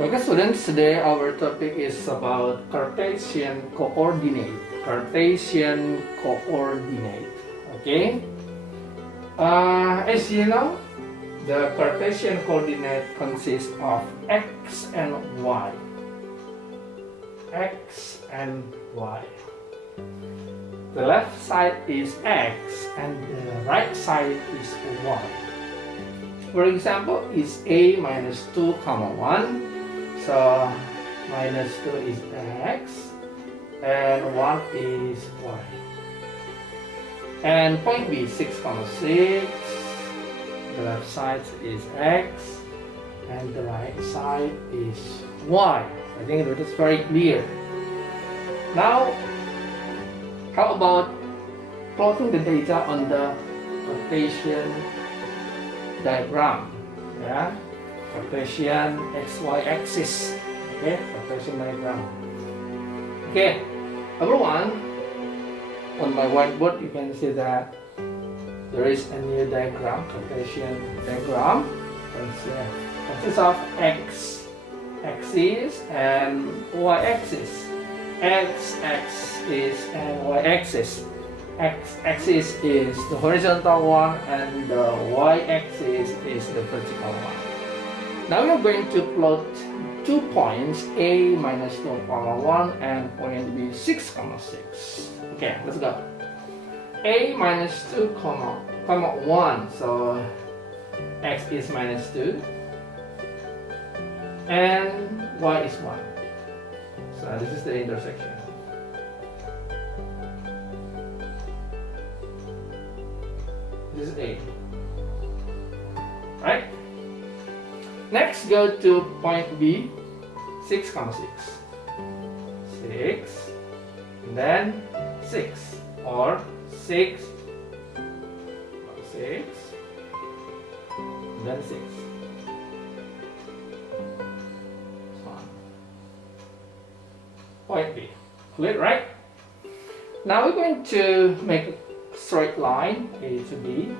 Okay, students, today our topic is about Cartesian coordinate. Cartesian coordinate. Okay. As you know, the Cartesian coordinate consists of x and y. X and y. The left side is x and the right side is y. For example, is a minus 2 comma 1. So minus 2 is x and 1 is y. And point B 6 comma 6. The left side is x and the right side is y. I think that is very clear. Now, how about plotting the data on the Cartesian diagram? Yeah, Cartesian xy axis. Okay, Cartesian diagram. Okay, number one, on my whiteboard you can see that there is a new diagram, Cartesian diagram. Consists of x axis and y axis. X axis and y axis. X axis is the horizontal one and the y axis is the vertical one. Now we are going to plot 2 points, a minus 2 comma 1 and point b 6 comma 6. Okay, let's go. A minus 2 comma 1, so x is minus 2 and y is 1. So this is the intersection. This is A. Right? Next, go to point B, 6 comma 6. 6, and then 6, or 6, 6, and then 6. Point B. Clear, right? Now we're going to make a straight line A to B.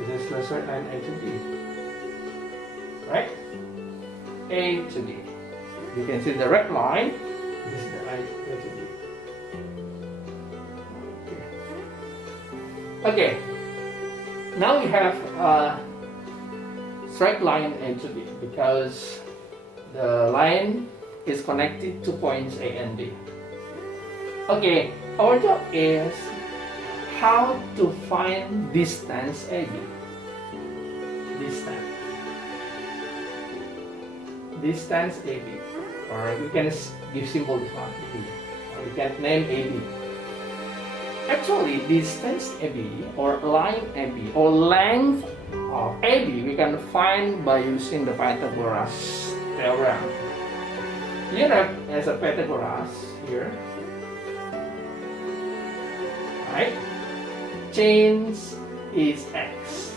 This is the straight line A to B. Right? A to B. You can see the red line. This is the line A to B. Okay. Now we have a straight line A to B because the line is connected to points A and B. Okay, our job is how to find distance AB. Distance AB. Or you can give symbol this one, B. Or you can name AB. Actually, distance AB or line AB or length of AB we can find by using the Pythagoras Theorem. Here as a Pythagoras here, right? Change is x,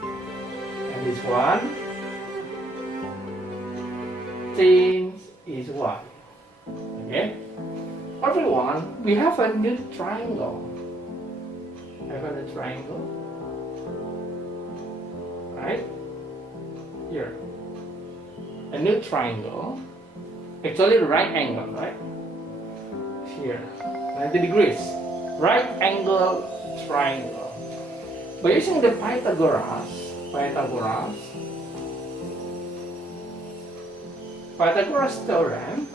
and this one change is y. Okay. Everyone, we have a new triangle. Right here, a new triangle. Actually, right angle, right? Here, 90 degrees. Right angle triangle. By using the Pythagoras Theorem.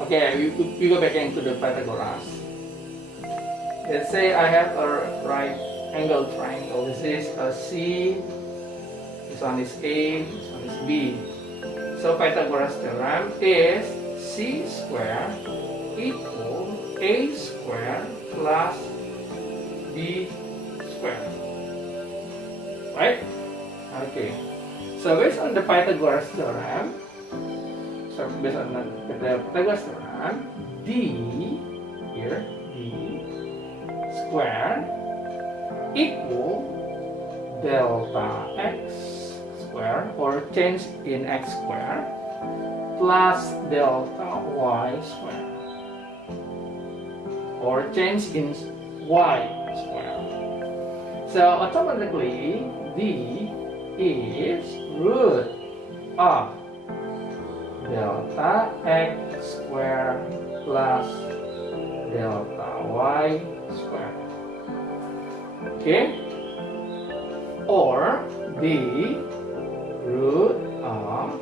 Okay, we go back into the Pythagoras. Let's say I have a right angle triangle. This is a C. This one is A. This one is B. So Pythagoras Theorem is C square equal A square plus B square. Right? Okay. So based on the Pythagoras Theorem, D here, D square equal delta x square or change in x square plus delta y square or change in y square. So automatically D is root of delta x squared plus delta y squared. Okay? Or the root of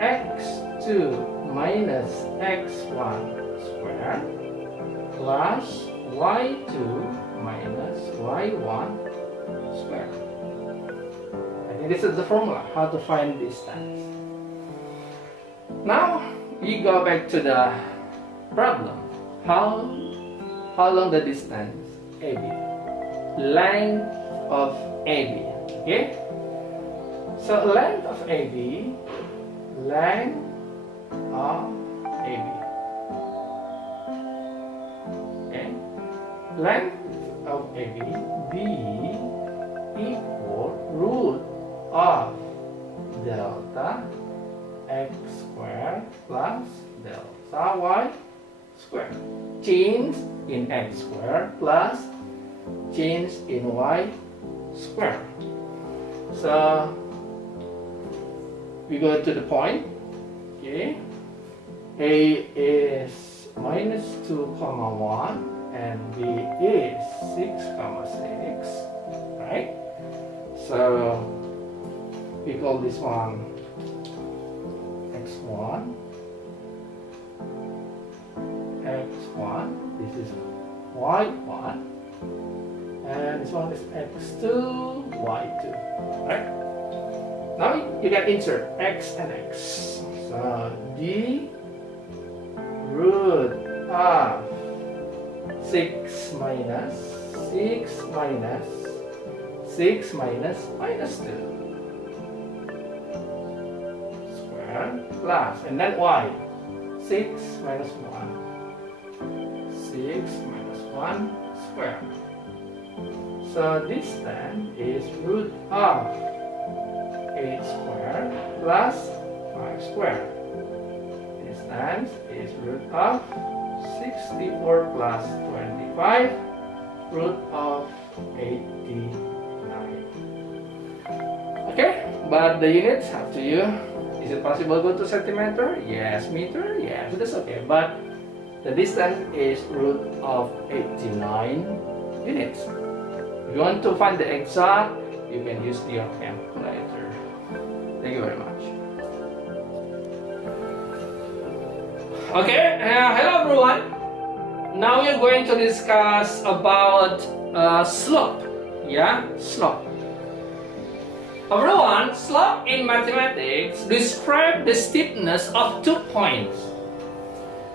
x2 minus x1 squared plus y2 minus y1 squared. I think this is the formula, how to find distance. Now, we go back to the problem. How long the distance AB? Length of AB. Okay? So length of AB, length of AB. Okay? Length of AB, B equal root of delta x squared plus delta y squared. Change in x squared plus change in y squared. So we go to the point. Okay, A is minus 2 comma 1 and B is 6 comma 6, right? So we call this one x1, x1, this is y1, and this one is x2, y2, right? Now you can insert x and x. So d root of 6 minus 6 minus 6 minus minus 2 square plus, and then y 6 minus 1 6 minus 1 square. So distance is root of 8 squared plus 5 squared. Distance is root of 64 plus 25, root of 89. Okay, but the units up to you. Is it possible to go to centimeter? Yes. Meter? Yes, that's okay. But the distance is root of 89 units. If you want to find the exact, you can use your calculator. Thank you very much. Okay, hello everyone. Now we are going to discuss about slope. Yeah, slope. Everyone, slope in mathematics describe the steepness of 2 points.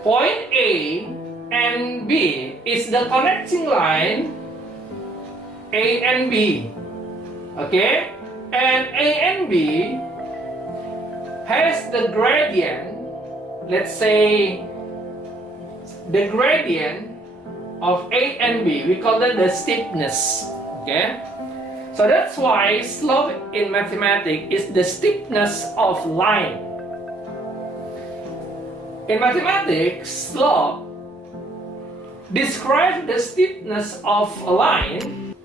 Point A and B is the connecting line A and B. Okay, and A and B has the gradient. Let's say the gradient of A and B, we call that the steepness. Okay, so that's why slope in mathematics is the steepness of line. In mathematics, slope describes the steepness of a line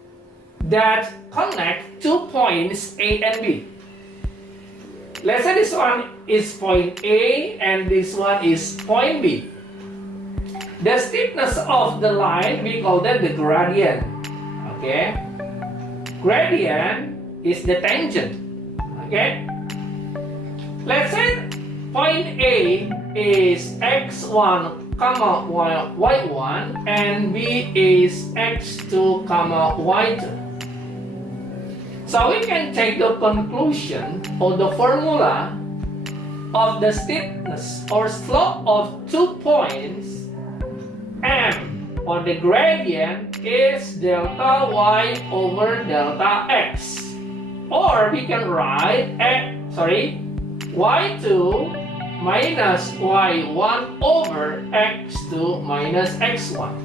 that connect 2 points A and B. Let's say this one is point A and this one is point B. The steepness of the line, we call that the gradient. Okay? Gradient is the tangent. Okay? Let's say point A is x1 comma y1 and B is x2 comma y2. So we can take the conclusion or the formula of the steepness or slope of 2 points, m or the gradient is delta y over delta x, or we can write y2 minus y1 over x2 minus x1.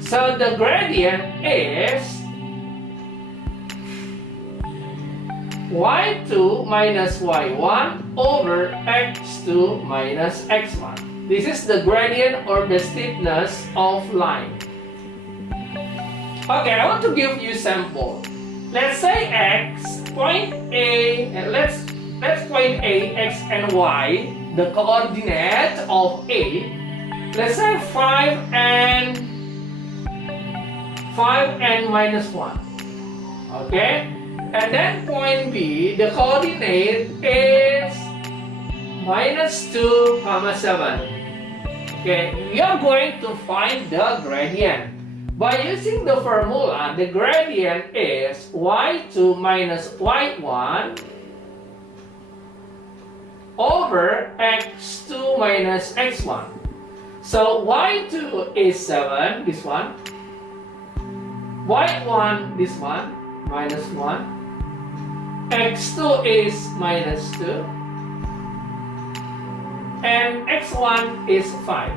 So the gradient is y2 minus y1 over x2 minus x1. This is the gradient or the steepness of line. Okay, I want to give you sample. Let's say x point A, and let's point A, X and Y, the coordinate of A. Let's say 5 and minus 1. Okay? And then point B, the coordinate is minus 2, 7. Okay, we are going to find the gradient. By using the formula, the gradient is y2 minus y1 over x2 minus x1. So y2 is 7, this one. y1, this one, minus 1. x2 is minus 2. And x1 is 5.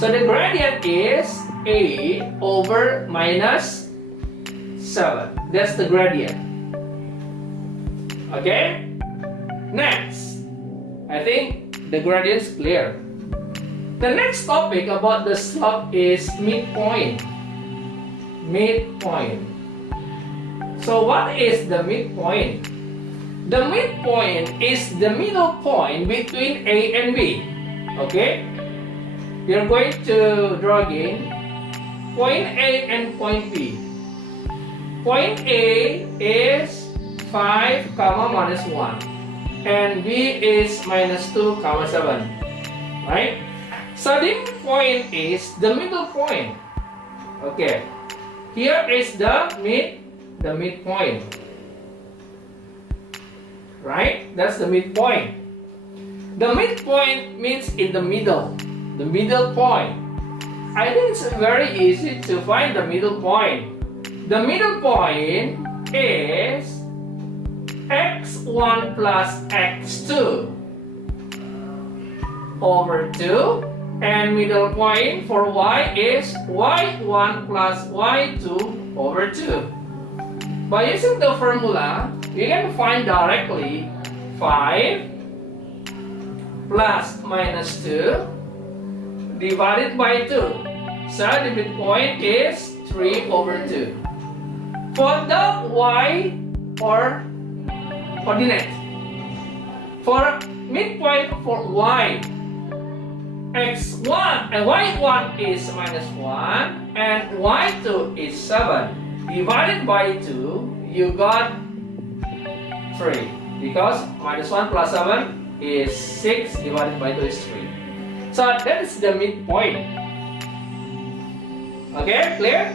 So the gradient is A over minus 7. That's the gradient. Okay? Next, I think the gradient is clear. The next topic about the slope is midpoint. Midpoint. So what is the midpoint? The midpoint is the middle point between A and B. Okay? You're going to draw again point A and point B. Point A is 5, minus 1. And B is minus 2, 7. Right? So this point is the middle point. Okay. Here is the midpoint. Right? That's the midpoint. The midpoint means in the middle. The middle point. I think it's very easy to find the middle point. The middle point is x1 plus x2 over 2, and middle point for y is y1 plus y2 over 2. By using the formula, you can find directly 5 plus minus 2 divided by 2. So the midpoint is 3 over 2. For the y or coordinate, for midpoint for y, x1 and y1 is minus 1 and y2 is 7. Divided by 2, you got 3. Because minus 1 plus 7 is 6, divided by 2 is 3. So that is the midpoint. Okay, clear?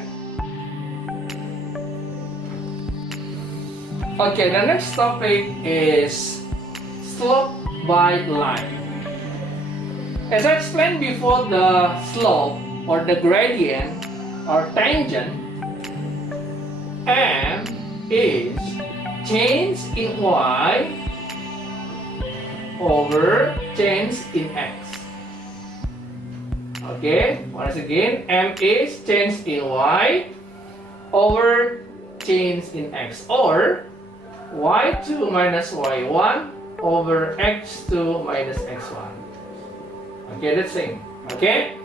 Okay, the next topic is slope by line. As I explained before, the slope or the gradient or tangent M is change in y over change in x. Okay, once again, M is change in y over change in x, or y2 minus y1 over x2 minus x1. Okay, that's same. Okay?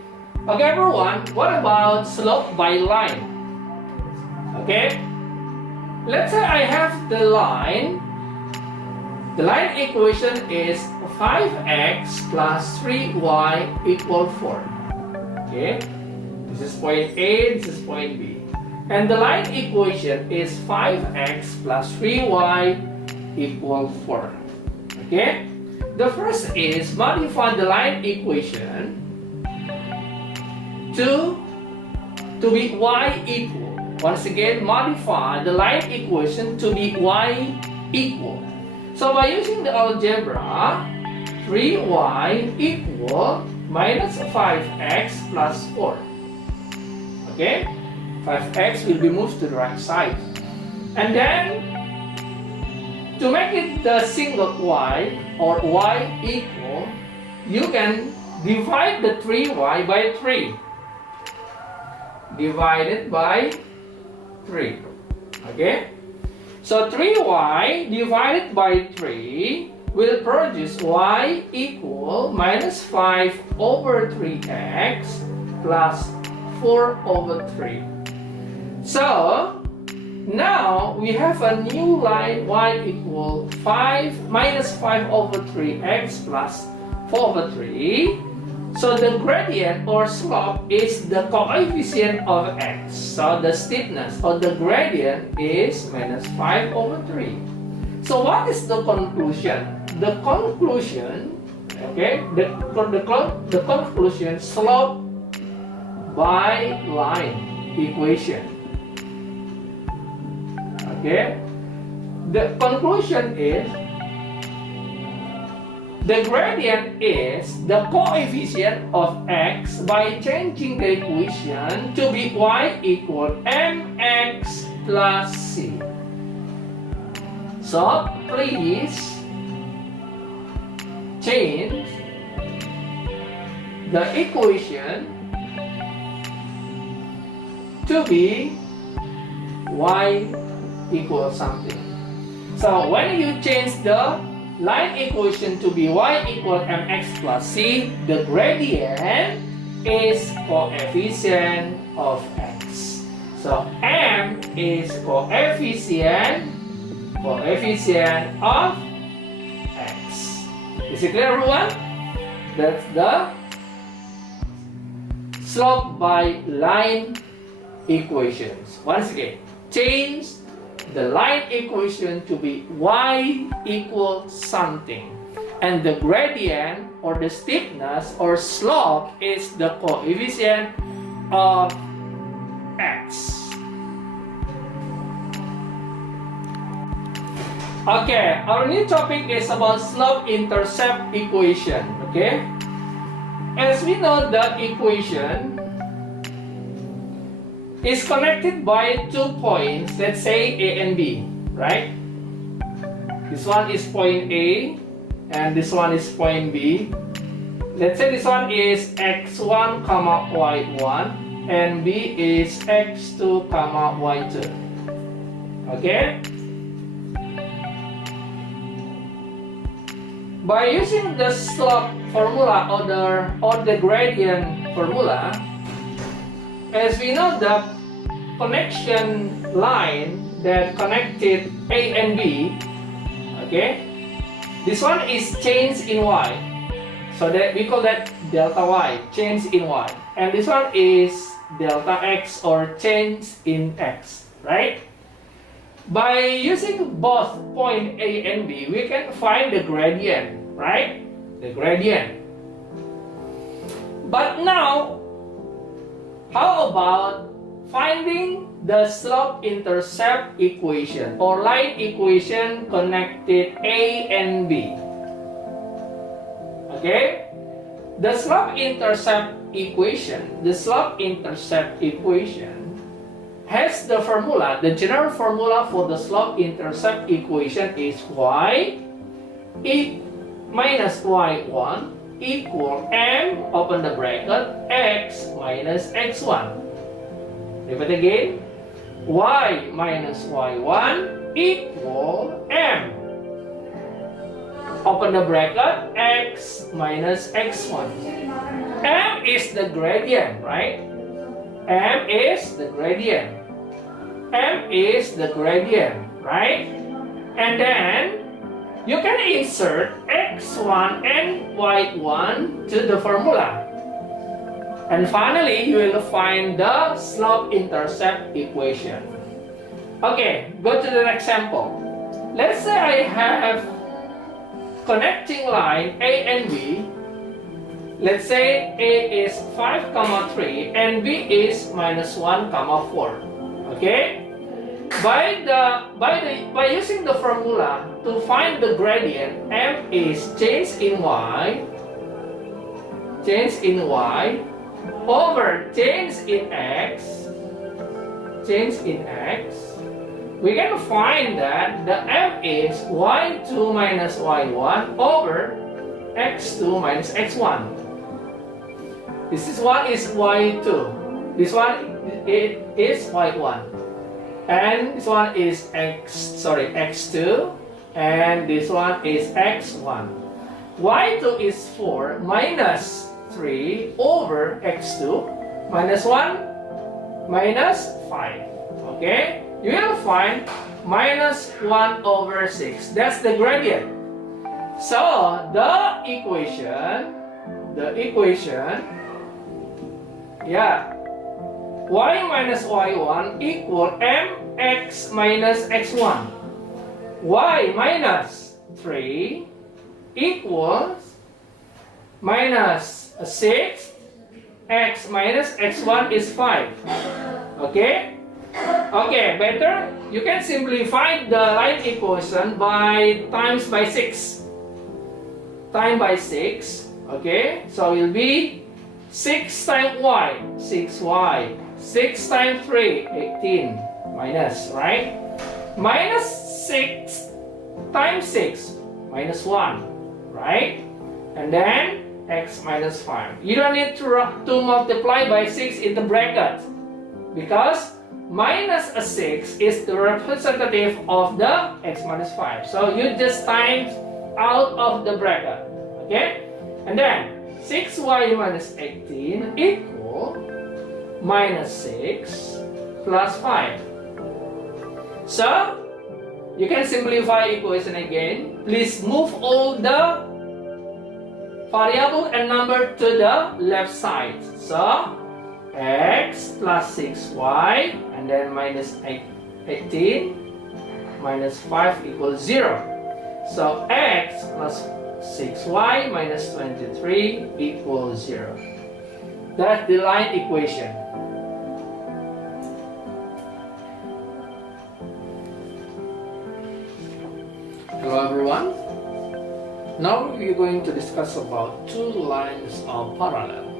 Okay, everyone, what about slope by line? Okay? Let's say I have the line. The line equation is 5x plus 3y equal 4. Okay? This is point A, this is point B. And the line equation is 5x plus 3y equal 4. Okay? The first is modify the line equation to be y equal. Once again, modify the line equation to be y equal. So by using the algebra, 3y equal minus 5x plus 4. Okay? 5x will be moved to the right side. And then, to make it the single y or y equal, you can divide the 3y by 3. Divided by 3. Okay? So 3y divided by 3 will produce y equal minus 5 over 3x plus 4 over 3. So, Now we have a new line y equal 5 minus 5 over 3x plus 4 over 3. So the gradient or slope is the coefficient of x. So the steepness or the gradient is minus 5 over 3. So what is the conclusion? The conclusion, okay, the conclusion, slope by line equation. Okay, the conclusion is the gradient is the coefficient of x by changing the equation to be y equal mx plus c. So please change the equation to be y equals something. So when you change the line equation to be y equal mx plus c, the gradient is coefficient of x. So m is coefficient of x. Is it clear, everyone? That's the slope by line equations. Once again, change the line equation to be y equals something, and the gradient or the steepness or slope is the coefficient of x. Okay, our new topic is about slope-intercept equation. Okay, as we know, the equation is connected by 2 points, let's say A and B, right? This one is point A and this one is point B. Let's say this one is x1, y1 and B is x2, y2. Okay? By using the slope formula or the gradient formula, as we know, the connection line that connected A and B, okay, this one is changed in y, so that we call that delta y, change in y, and this one is delta x or change in x, right? By using both point A and B, we can find the gradient, right? The gradient. But now, how about finding the slope-intercept equation or line equation connected A and B? Okay? The slope-intercept equation has the formula. The general formula for the slope-intercept equation is y minus y1 equal m, open the bracket, x minus x1. Repeat again. Y minus y1 equal m, open the bracket, x minus x1. M is the gradient, right? M is the gradient. M is the gradient, right? And then you can insert x1 and y1 to the formula. And finally, you will find the slope-intercept equation. Okay, go to the next example. Let's say I have connecting line A and B. Let's say A is 5, 3 and B is minus 1, 4. Okay? By using the formula to find the gradient, m is change in y over change in x, we can find that the m is y2 minus y1 over x2 minus x1. This one is y2. This one is y1. And this one is x2, and this one is x1. y2 is 4 minus 3 over x2 minus 1 minus 5. Okay? you will find minus 1 over 6. That's the gradient. So the equation, yeah, y minus y1 equal mx minus x1. Y minus 3 equals minus 6, x minus x1 is 5. Okay? Okay, better you can simplify the line equation by times by 6. Time by 6. Okay? So it will be 6 times y, 6y. 6 times 3, 18. Minus, right? Minus 6 times 6, minus 1. Right? And then x minus 5. You don't need to multiply by 6 in the bracket, because minus a 6 is the representative of the x minus 5. So you just times out of the bracket. Okay? And then 6y minus 18 equal minus 6 plus 5. So you can simplify equation again. Please move all the variable and number to the left side. So x plus 6y and then minus 18 minus 5 equals 0. So x plus 6y minus 23 equals 0. That's the line equation. Hello everyone. Now we're going to discuss about two lines of parallel.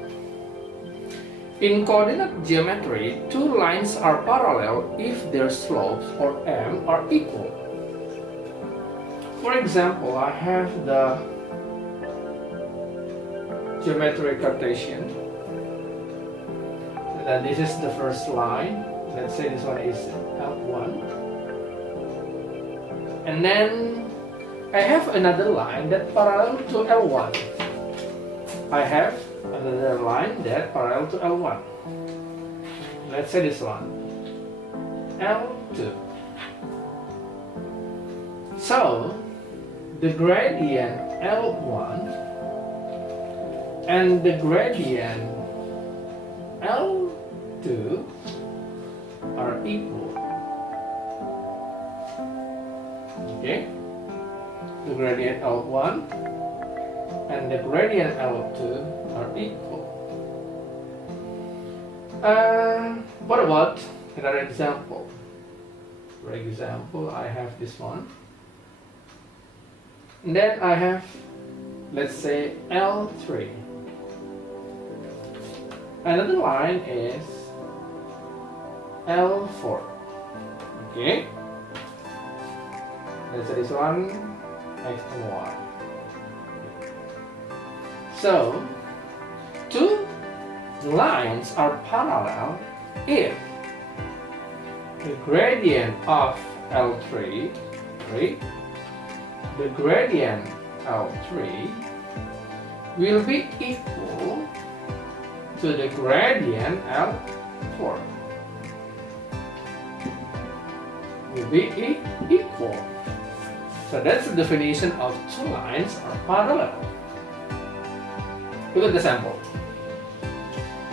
In coordinate geometry, two lines are parallel if their slopes, or m, are equal. For example, I have the geometry Cartesian. And this is the first line. Let's say this one is L1. And then I have another line that parallel to L1. I have another line that parallel to L1. Let's say this one, L2. So the gradient L1 and the gradient L2 are equal. Okay? The gradient L1 and the gradient L2 are equal. What about another example? For example, I have this one. And then I have, let's say, L3. Another line is L4. Okay? Let's say this one, X and Y. So, two lines are parallel if the gradient of L3, the gradient L3 will be equal to the gradient L4. Will be equal. So that's the definition of two lines are parallel. Look at the sample.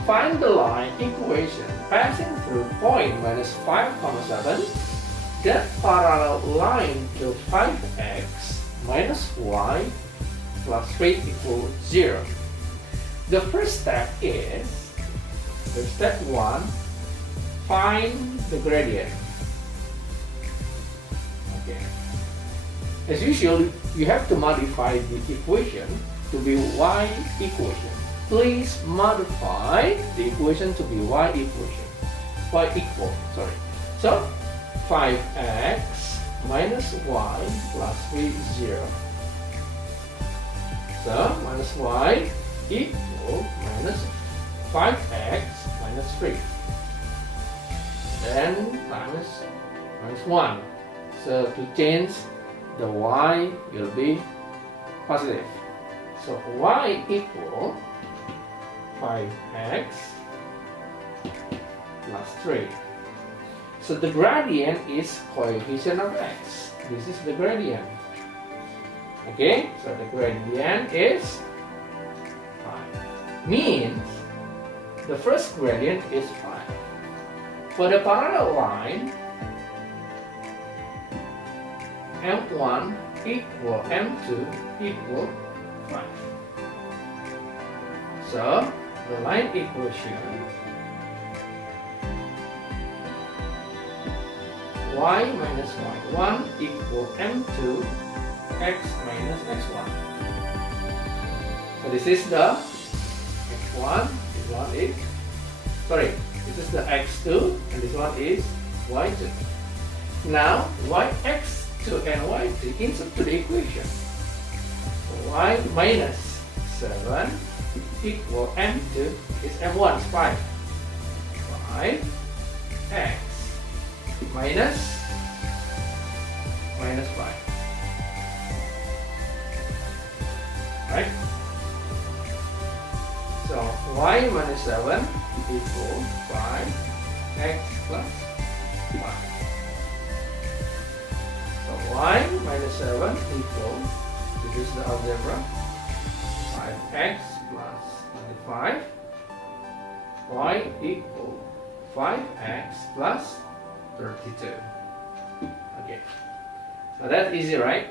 Find the line equation passing through point minus 5, 7 that parallel line to 5x minus y plus 3 equals 0. The first step is, step 1, find the gradient. Okay. As usual, you have to modify the equation to be y equation. Please modify the equation to be y equation. Y equal, sorry. So, 5x minus y plus 3 is 0. So, minus y equal minus 5x minus 3. Then times minus 1. So, to change the y will be positive. So, y equal 5x plus 3. So the gradient is coefficient of x. This is the gradient. Okay, so the gradient is 5. Means the first gradient is 5. For the parallel line, m1 equal m2 equal 5. So the line equation y minus y1 equal m2 x minus x1. So this is the x1, this one is, this is the x2 and this one is y2. Now yx2 and y2 insert to the equation. So y minus 7 equal m2 is m1 is 5. 5x minus 5. Right? So y minus 7 equal 5x plus 5. So y minus 7 equal, this is the algebra, 5x plus 5. Y equal 5x plus 32. Okay, so that's easy, right?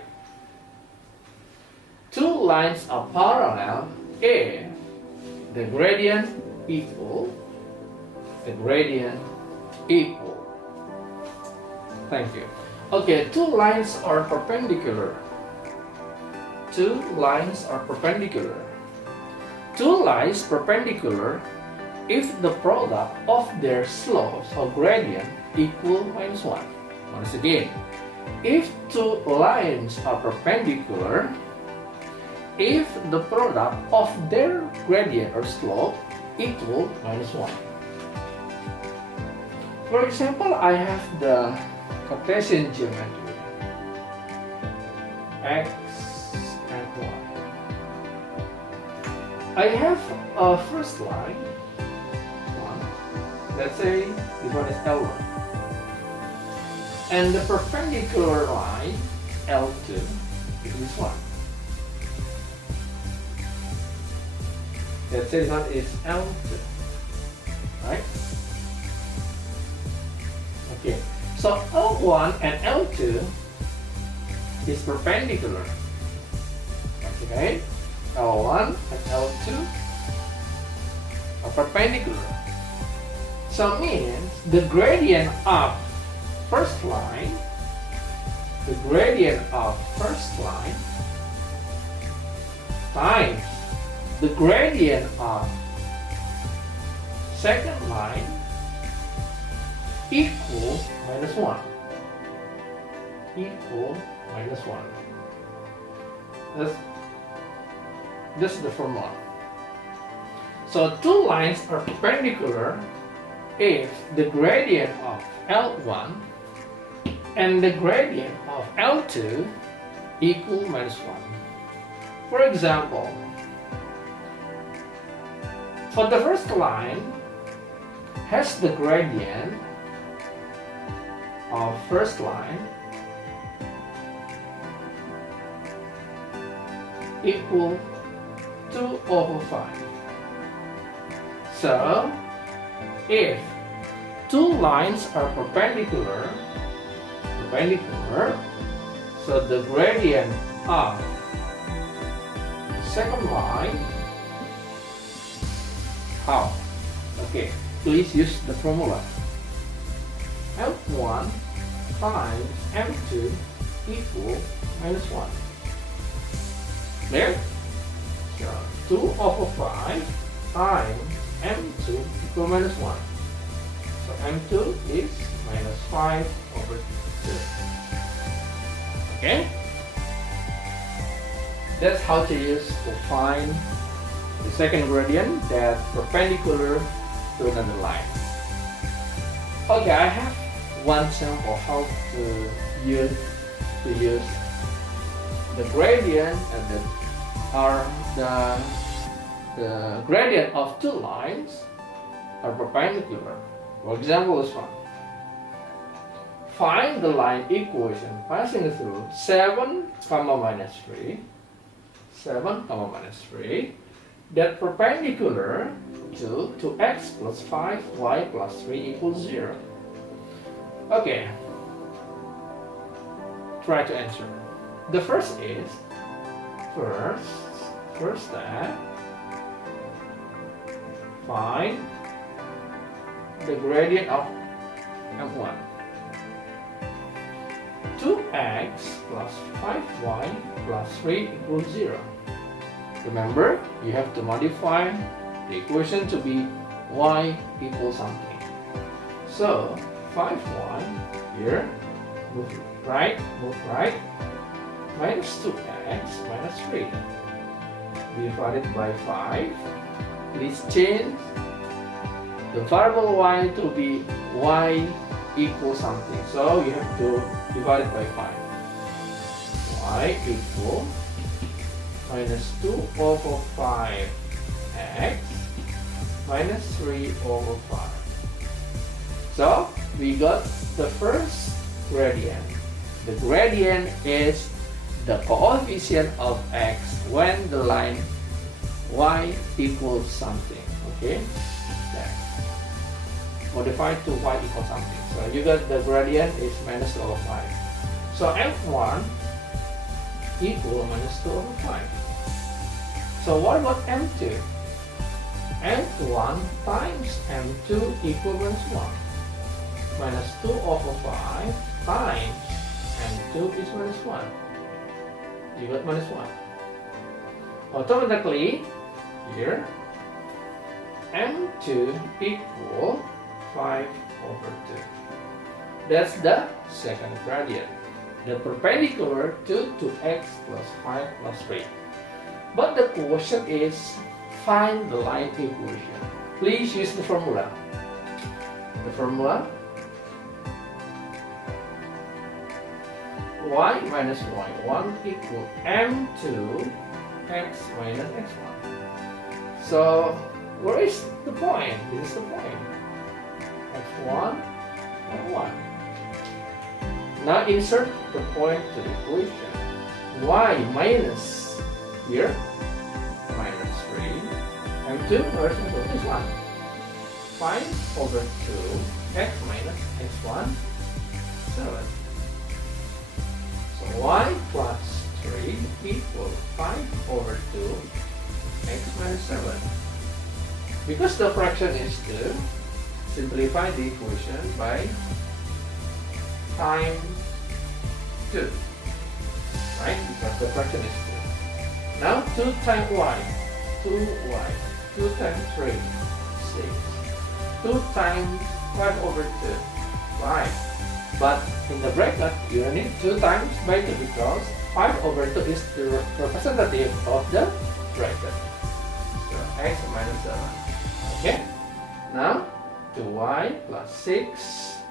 Two lines are parallel if the gradient equal. Thank you. Okay, two lines are perpendicular. Two lines perpendicular if the product of their slopes or gradient equal minus 1. Once again, if two lines are perpendicular, if the product of their gradient or slope equal minus 1. For example, I have the Cartesian geometry, x and y. I have a first line, 1. Let's say this one is L1. And the perpendicular line, L2, is this one. Let's say this one is L2, right? Okay, so L1 and L2 is perpendicular. Okay, L1 and L2 are perpendicular. So means the gradient of first line times the gradient of second line equal minus 1. This is the formula. So two lines are perpendicular if the gradient of L1 and the gradient of L2 equal minus 1. For example, for the first line has the gradient of first line equal 2/5. So if two lines are perpendicular, so the gradient of second line, how? Okay, please use the formula. M1 times M2 equal minus 1. There? So 2/5 times M2 equal minus 1. So M2 is minus 5/2. Okay? That's how to use to find the second gradient that's perpendicular to another line. Okay, I have one sample how to use the gradient and the gradient of two lines are perpendicular. For example, this one. find the line equation passing through 7 comma minus 3 that perpendicular to 2x plus 5y plus 3 equals 0. Okay, try to answer. The first is, first step, find the gradient of M1. 2x plus 5y plus 3 equals 0. Remember, you have to modify the equation to be y equals something. So 5y here, move right, minus 2x minus 3 divided by 5. Please change the variable y to be y equals something. So you have to divide it by 5. Y equal minus 2 over 5x minus 3 over 5. So we got the first gradient. The gradient is the coefficient of x when the line y equals something. Okay, that modified to y equals something. So you got the gradient is minus 2 over 5. So f1 equal minus 2 over 5. So what about m2? m1 times m2 equal minus 1. Minus 2 over 5 times m2 is minus 1. You got minus 1. Automatically, here, m2 equal 5 over 2. That's the second gradient. The perpendicular to 2x plus 5 plus 3. But the question is, find the line equation. Please use the formula. The formula, y minus y1 equal m2 x minus x1. So, where is the point? This is the point. x1 and 1. Now insert the point to the equation. Y minus here minus 3 m2 versus is 1. 5 over 2 x minus x1 7. So y plus 3 equal 5 over 2 x minus 7. Because the fraction is 2, simplify the equation by times 2. Right? Because the fraction is 2. Now 2 times y, 2y, 2 times 3, 6. 2 times 5 over 2, 5. But in the bracket, you need 2 times by 2 because 5 over 2 is the representative of the bracket. So x minus 7. Okay? Now 2y plus 6,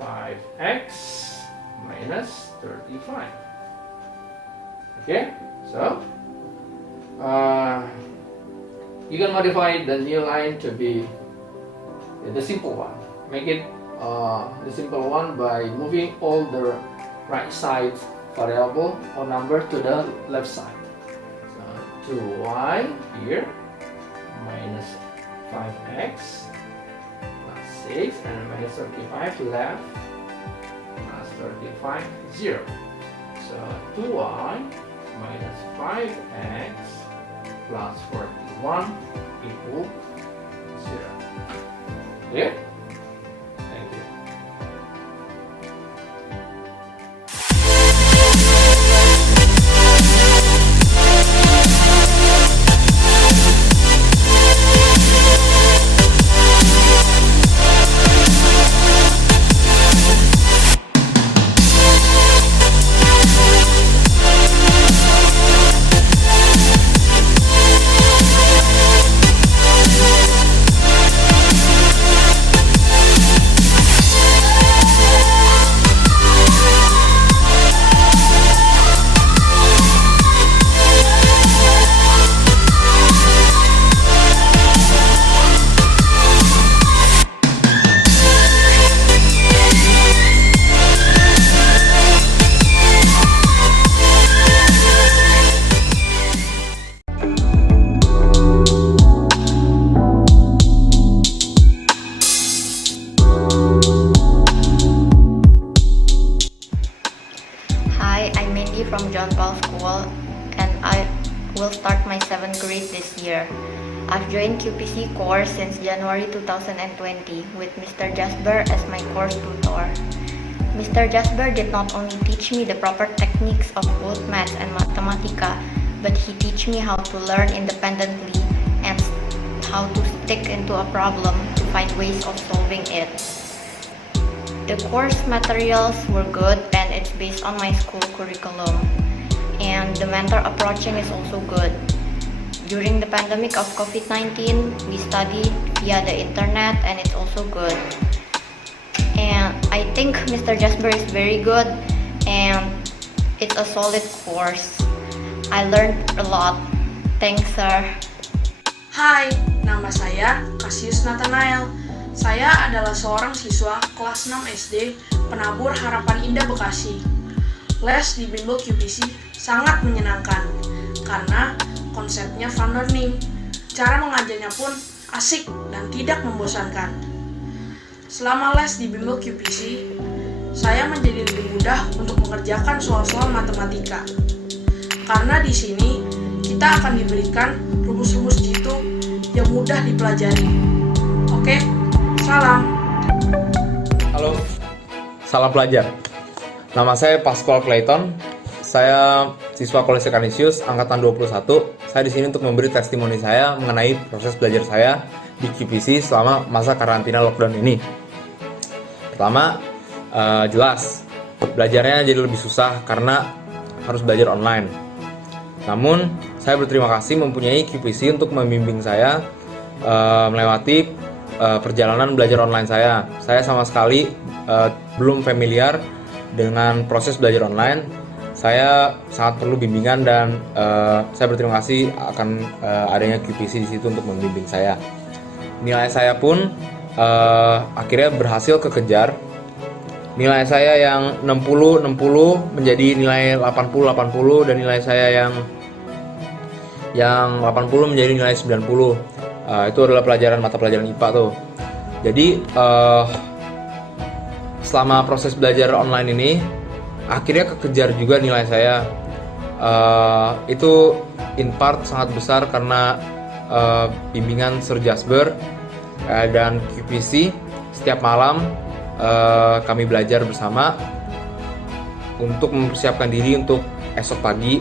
5x minus 35. Okay? So you can modify the new line to be the simple one. Make it the simple one by moving all the right side variable or number to the left side. So 2y here minus 5x plus 6 and minus 35 left plus 35 0. So 2y minus 5x plus 41 equal 0. Yeah? Thank you. Hi, I'm Mindy from John Paul School, and I will start my 7th grade this year. I've joined QPC course since January 2020 with Mr. Jasper as my course tutor. Mr. Jasper did not only teach me the proper techniques of both maths and mathematica, but he teach me how to learn independently and how to stick into a problem to find ways of solving it. The course materials were good and it's based on my school curriculum. And the mentor approaching is also good. During the pandemic of COVID-19, we studied via the internet and it's also good. And I think Mr. Jasper is very good and it's a solid course. I learned a lot. Thanks, sir. Hai, nama saya Cassius Nathanael. Saya adalah seorang siswa kelas 6 SD Penabur Harapan Indah Bekasi. Les di Bimbel QPC sangat menyenangkan karena konsepnya fun learning. Cara mengajarnya pun asik dan tidak membosankan. Selama les di Bimbel QPC, saya menjadi lebih mudah untuk mengerjakan soal-soal matematika. Karena di sini kita akan diberikan rumus-rumus jitu yang mudah dipelajari. Oke, salam. Halo, salam pelajar. Nama saya Pascual Clayton. Saya siswa College Canisius angkatan 21. Saya di sini untuk memberi testimoni saya mengenai proses belajar saya di QPC selama masa karantina lockdown ini. Pertama, jelas belajarnya jadi lebih susah karena harus belajar online. Namun, saya berterima kasih mempunyai QPC untuk membimbing saya melewati perjalanan belajar online saya. Saya sama sekali belum familiar dengan proses belajar online. Saya sangat perlu bimbingan dan saya berterima kasih akan adanya QPC di situ untuk membimbing saya. Nilai saya pun akhirnya berhasil kekejar. Nilai saya yang 60 menjadi nilai 80 dan nilai saya yang 80 menjadi nilai 90. Itu adalah mata pelajaran IPA tuh. Jadi selama proses belajar online ini akhirnya kekejar juga nilai saya. Itu in part sangat besar karena bimbingan Sir Jasper dan QPC. Setiap malam kami belajar bersama untuk mempersiapkan diri untuk esok pagi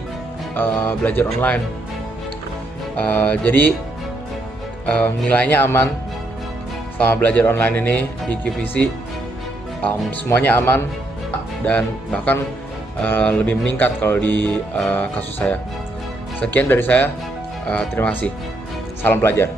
belajar online. Jadi nilainya aman selama belajar online ini di QPC. Semuanya aman dan bahkan lebih meningkat kalau di kasus saya. Sekian dari saya, terima kasih. Salam pelajar.